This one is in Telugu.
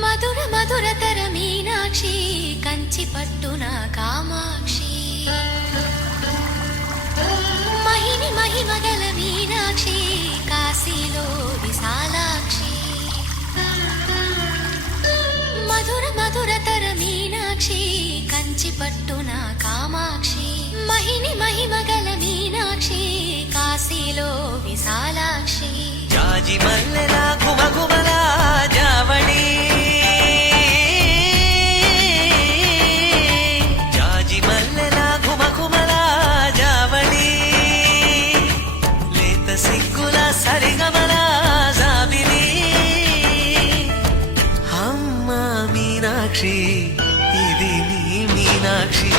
మధుర మధురతర మీనాక్షి కంచి పట్టున కామాక్షి మహిని మహిమగల మీనాక్షి కాశీలో విశాలాక్షి మధుర మధురతర మీనాక్షి కంచి పట్టున కామాక్షి మహిని మహిమగల మీనాక్షి కాశీలో విశాలాక్షి జాజి మల్లెల గుమగుమల జావళి జాజి మల్లెల గుమగుమల జావళి లేత సిగ్గుల సరిగమల జాబిలి అమ్మ మీనాక్షి ఇది నీ మీనాక్షి